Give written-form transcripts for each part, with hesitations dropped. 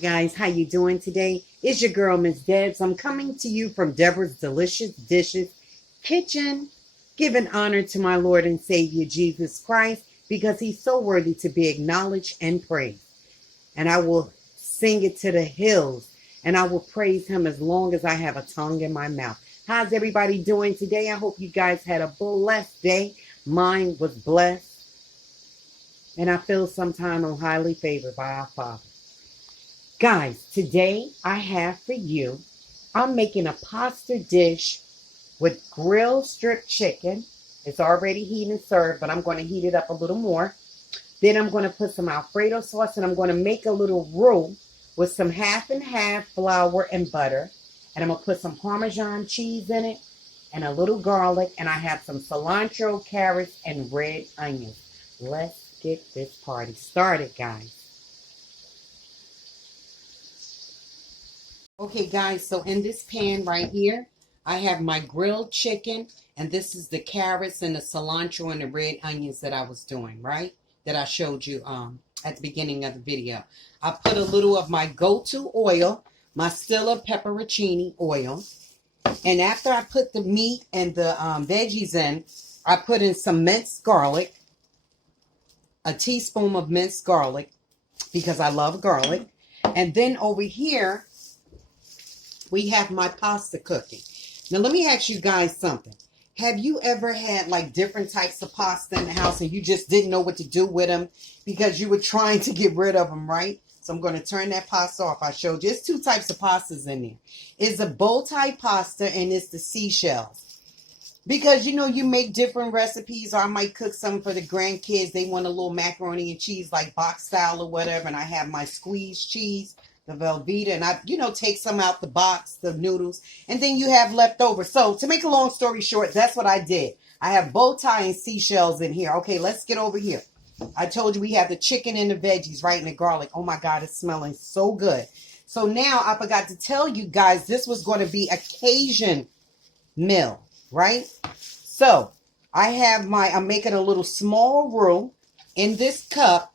Guys, how you doing today? It's your girl, Miss Debs. I'm coming to you from Deborah's Delicious Dishes Kitchen, giving honor to my Lord and Savior Jesus Christ because he's so worthy to be acknowledged and praised. And I will sing it to the hills, and I will praise him as long as I have a tongue in my mouth. How's everybody doing today? I hope you guys had a blessed day. Mine was blessed, and I feel sometime I'm highly favored by our Father. Guys, today I have for you, I'm making a pasta dish with grilled strip chicken. It's already heated and served, but I'm going to heat it up a little more. Then I'm going to put some Alfredo sauce, and I'm going to make a little roux with some half and half flour and butter. And I'm going to put some Parmesan cheese in it and a little garlic. And I have some cilantro, carrots, and red onions. Let's get this party started, guys. Okay, guys, so in this pan right here, I have my grilled chicken, and this is the carrots and the cilantro and the red onions that I was doing, right? That I showed you at the beginning of the video. I put a little of my go-to oil, my Stilla pepperoncini oil, and after I put the meat and the veggies in, I put in some minced garlic, a teaspoon of minced garlic, because I love garlic, and then over here, we have my pasta cooking. Now, let me ask you guys something. Have you ever had like different types of pasta in the house and you just didn't know what to do with them because you were trying to get rid of them, right? So I'm going to turn that pasta off. I showed you. There's two types of pastas in there. It's a bow tie pasta and it's the seashells. Because, you know, you make different recipes, or I might cook some for the grandkids. They want a little macaroni and cheese like box style or whatever. And I have my squeezed cheese, the Velveeta, and I, take some out the box, the noodles, and then you have leftover. So to make a long story short, that's what I did. I have bow tie and seashells in here. Okay, let's get over here. I told you we have the chicken and the veggies, right, and the garlic. Oh my God, it's smelling so good. So now I forgot to tell you guys, this was going to be a Cajun meal, right? So I'm making a little small roux in this cup.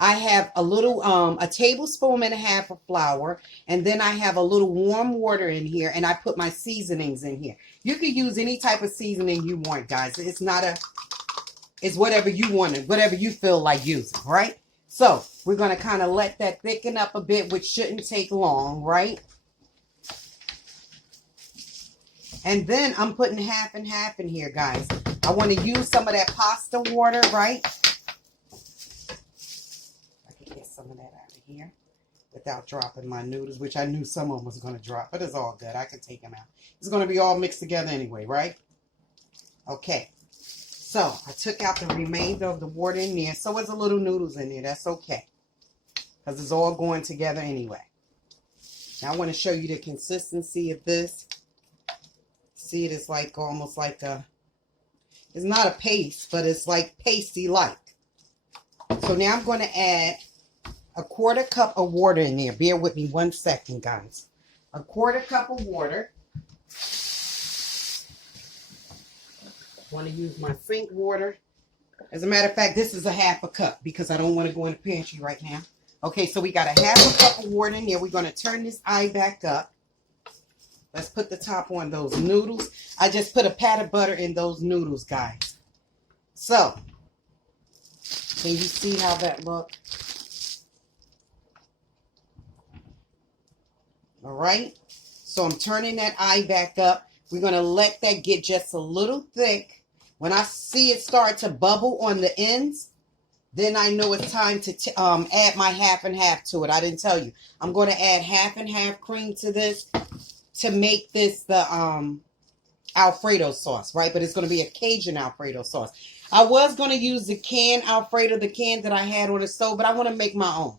I have a tablespoon and a half of flour, and then I have a little warm water in here, and I put my seasonings in here. You can use any type of seasoning you want, guys. It's whatever you want, whatever you feel like using, right? So we're going to kind of let that thicken up a bit, which shouldn't take long, right? And then I'm putting half and half in here, guys. I want to use some of that pasta water, right? Some of that out of here without dropping my noodles, which I knew some of them was going to drop, but it's all good. I can take them out. It's going to be all mixed together anyway, right? Okay. So I took out the remainder of the water in there. So there's a little noodles in there. That's okay, because it's all going together anyway. Now I want to show you the consistency of this. See, it is like almost like it's not a paste, but it's like pasty-like. So now I'm going to add a quarter cup of water in there. Bear with me 1 second, guys. A quarter cup of water. I want to use my sink water. As a matter of fact, this is a half a cup because I don't want to go in the pantry right now. Okay, so we got a half a cup of water in there. We're going to turn this eye back up. Let's put the top on those noodles. I just put a pat of butter in those noodles, guys. So, can you see how that looks? All right, so I'm turning that eye back up. We're going to let that get just a little thick. When I see it start to bubble on the ends, then I know it's time to add my half and half to it. I didn't tell you. I'm going to add half and half cream to this to make this the Alfredo sauce, right? But it's going to be a Cajun Alfredo sauce. I was going to use the canned Alfredo, the can that I had on the stove, but I want to make my own.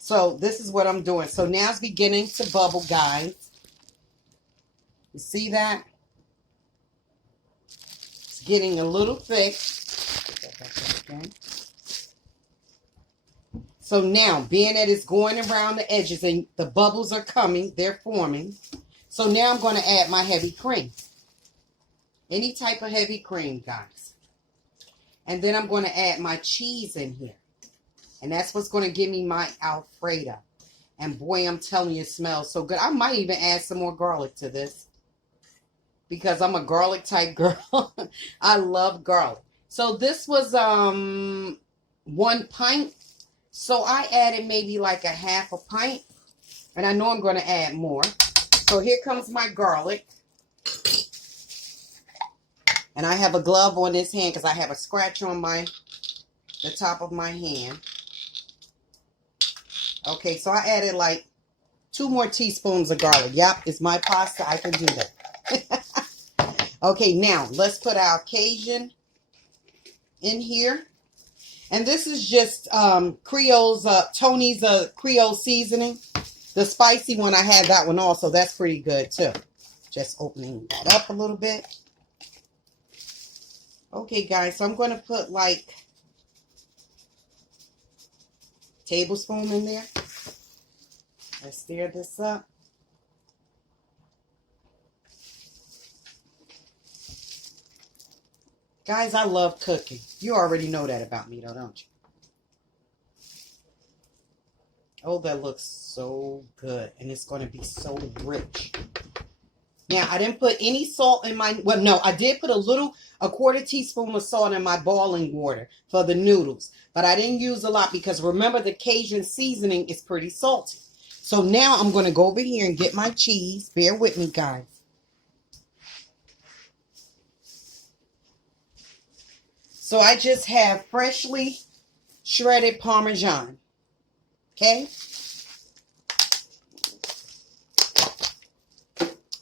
So this is what I'm doing. So now it's beginning to bubble, guys. You see that? It's getting a little thick. So now, being that it's going around the edges and the bubbles are coming, they're forming. So now I'm going to add my heavy cream. Any type of heavy cream, guys. And then I'm going to add my cheese in here. And that's what's going to give me my Alfredo. And boy, I'm telling you, it smells so good. I might even add some more garlic to this because I'm a garlic type girl. I love garlic. So this was 1 pint. So I added maybe like a half a pint. And I know I'm going to add more. So here comes my garlic. And I have a glove on this hand because I have a scratch on the top of my hand. Okay, so I added like 2 more teaspoons of garlic. Yep, it's my pasta. I can do that. Okay, now let's put our Cajun in here. And this is just Tony's Creole seasoning. The spicy one, I had that one also. That's pretty good too. Just opening that up a little bit. Okay, guys, so I'm going to put like a tablespoon in there. Let's stir this up. Guys, I love cooking. You already know that about me, though, don't you? Oh, that looks so good. And it's going to be so rich. Now, I didn't put any salt in my... Well, no, I did put a quarter teaspoon of salt in my boiling water for the noodles. But I didn't use a lot because remember the Cajun seasoning is pretty salty. So now I'm going to go over here and get my cheese. Bear with me, guys. So I just have freshly shredded Parmesan. Okay?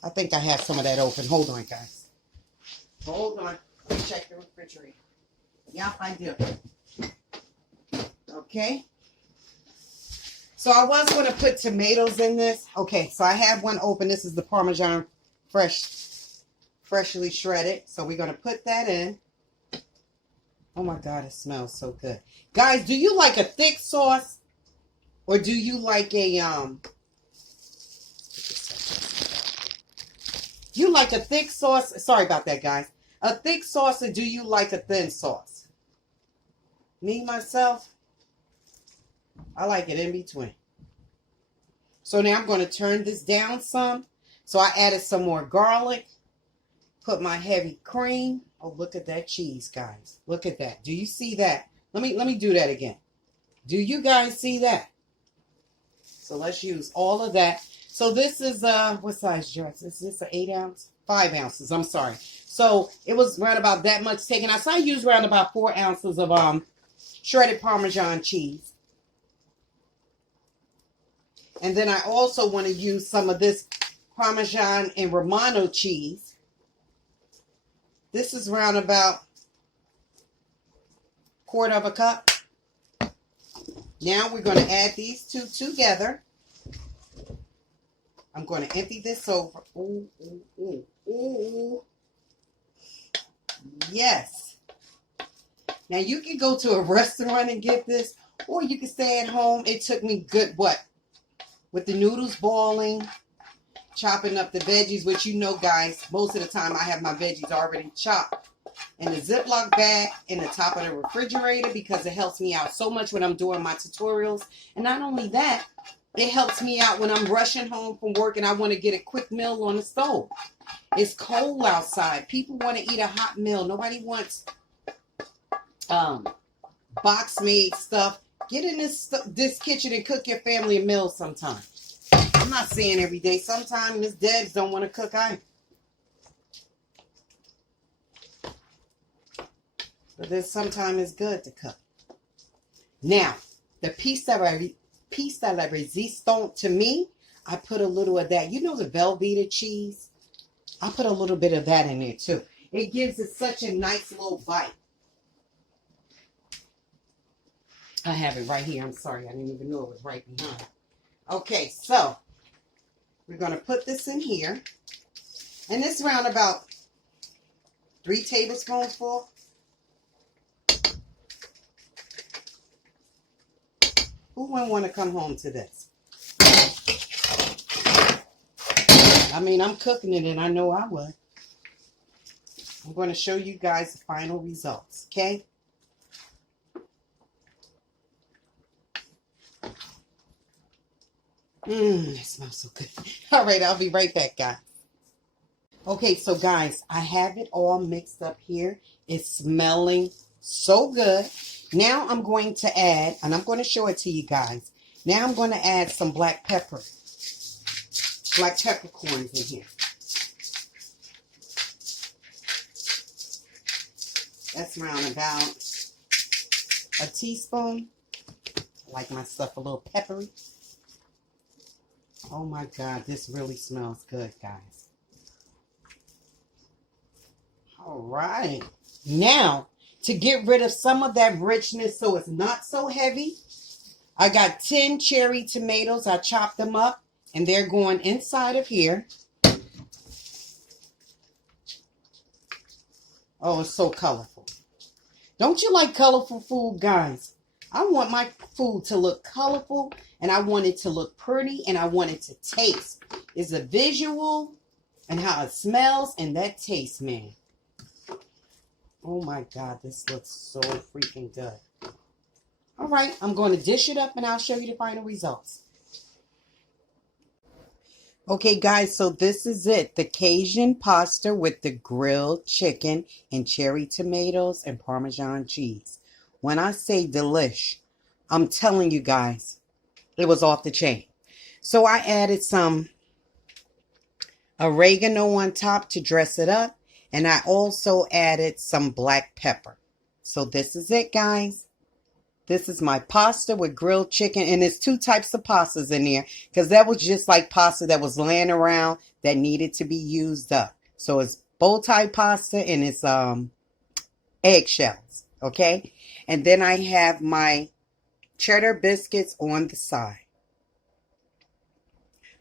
I think I have some of that open. Hold on, guys. Hold on. Let me check the refrigerator. Yep, I do. Okay. So I was going to put tomatoes in this. Okay, so I have one open. This is the Parmesan freshly shredded. So we're going to put that in. Oh my God, it smells so good. Guys, do you like a thick sauce? Or do you like a, you like a thick sauce? Sorry about that, guys. A thick sauce, or do you like a thin sauce? Me, myself, I like it in between. So now I'm going to turn this down some. So I added some more garlic. Put my heavy cream. Oh, look at that cheese, guys. Look at that. Do you see that? Let me do that again. Do you guys see that? So let's use all of that. So this is, what size jar? Is this an 8 ounce? 5 ounces, I'm sorry. So it was around about that much taken out. So I used around about 4 ounces of shredded Parmesan cheese. And then I also want to use some of this Parmesan and Romano cheese. This is around about 1/4 cup. Now we're going to add these two together. I'm going to empty this over. Ooh, ooh, ooh, ooh. Yes. Now you can go to a restaurant and get this, or you can stay at home. It took me good, what? With the noodles boiling, chopping up the veggies, which you know, guys, most of the time I have my veggies already chopped in a Ziploc bag in the top of the refrigerator because it helps me out so much when I'm doing my tutorials. And not only that, it helps me out when I'm rushing home from work and I want to get a quick meal on the stove. It's cold outside. People want to eat a hot meal. Nobody wants box-made stuff. Get in this kitchen and cook your family a meal sometime. I'm not saying every day. Sometimes Miss Debs don't want to cook either. But then sometimes it's good to cook. Now, the piece de la resistance to me, I put a little of that. You know the Velveeta cheese? I put a little bit of that in there too. It gives it such a nice little bite. I have it right here. I'm sorry. I didn't even know it was right behind. Okay, so we're going to put this in here. And this round about 3 tablespoons full. Who wouldn't want to come home to this? I mean, I'm cooking it and I know I would. I'm going to show you guys the final results, okay? It smells so good. All right, I'll be right back, guys. Okay, so guys, I have it all mixed up here. It's smelling so good. Now I'm going to add, and I'm going to show it to you guys. Now I'm going to add some black peppercorns in here. That's around about a teaspoon. I like my stuff a little peppery. Oh my God, this really smells good, guys. All right. Now, to get rid of some of that richness so it's not so heavy, I got 10 cherry tomatoes. I chopped them up, and they're going inside of here. Oh, it's so colorful. Don't you like colorful food, guys? I want my food to look colorful, and I want it to look pretty, and I want it to taste. It's a visual and how it smells and that taste, man. Oh my God, this looks so freaking good. All right, I'm going to dish it up, and I'll show you the final results. Okay, guys, so this is it. The Cajun pasta with the grilled chicken and cherry tomatoes and Parmesan cheese. When I say delish, I'm telling you guys, it was off the chain. So I added some oregano on top to dress it up. And I also added some black pepper. So this is it, guys. This is my pasta with grilled chicken. And there's two types of pastas in there, because that was just like pasta that was laying around that needed to be used up. So it's bow tie pasta and it's eggshells. Okay. And then I have my cheddar biscuits on the side.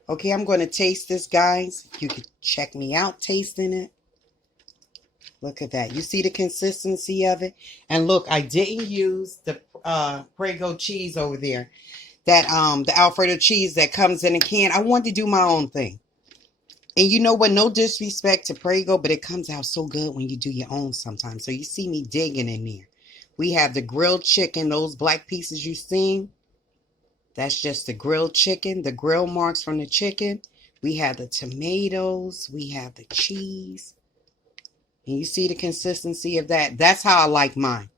Okay, I'm going to taste this, guys. You can check me out tasting it. Look at that. You see the consistency of it? And look, I didn't use the Prego cheese over there. That the Alfredo cheese that comes in a can. I wanted to do my own thing. And you know what? No disrespect to Prego, but it comes out so good when you do your own sometimes. So you see me digging in there. We have the grilled chicken, those black pieces you seen. That's just the grilled chicken, the grill marks from the chicken. We have the tomatoes. We have the cheese. And you see the consistency of that? That's how I like mine.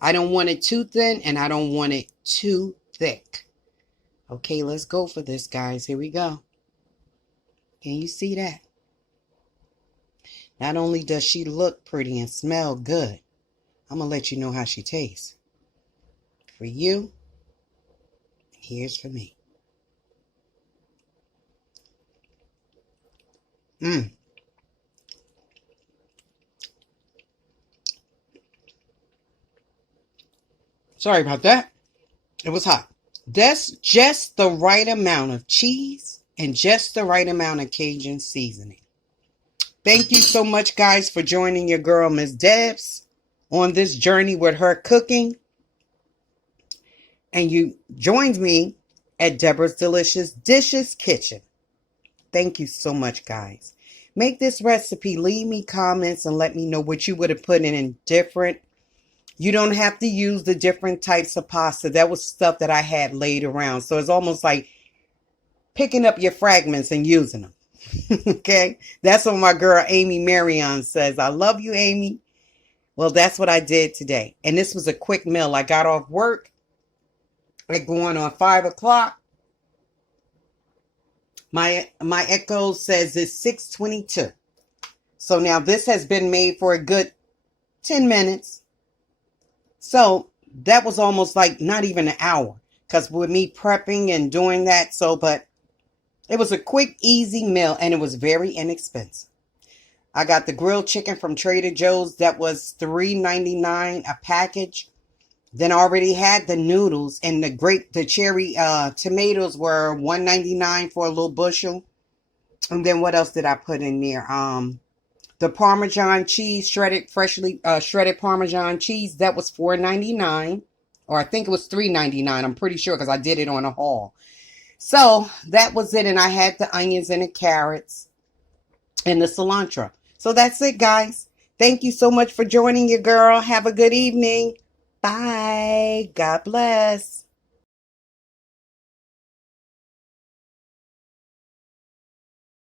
I don't want it too thin, and I don't want it too thick. Okay, let's go for this, guys. Here we go. Can you see that? Not only does she look pretty and smell good, I'm going to let you know how she tastes. For you, here's for me. Sorry about that. It was hot. That's just the right amount of cheese and just the right amount of Cajun seasoning. Thank you so much, guys, for joining your girl, Miss Debs, on this journey with her cooking. And you joined me at Deborah's Delicious Dishes Kitchen. Thank you so much, guys. Make this recipe. Leave me comments and let me know what you would have put in different. You don't have to use the different types of pasta. That was stuff that I had laid around. So it's almost like picking up your fragments and using them. Okay? That's what my girl Amy Marion says. I love you, Amy. Well, that's what I did today. And this was a quick meal. I got off work at going on 5 o'clock. My Echo says it's 6:22. So now this has been made for a good 10 minutes. So that was almost like not even an hour, because with me prepping and doing that. But it was a quick, easy meal, and it was very inexpensive. I got the grilled chicken from Trader Joe's. That was $3.99 a package. Then I already had the noodles, and the cherry tomatoes were $1.99 for a little bushel. And then what else did I put in there? The Parmesan cheese, freshly shredded Parmesan cheese, that was $4.99. Or I think it was $3.99. I'm pretty sure, because I did it on a haul. So that was it. And I had the onions and the carrots and the cilantro. So that's it, guys. Thank you so much for joining your girl. Have a good evening. Bye. God bless.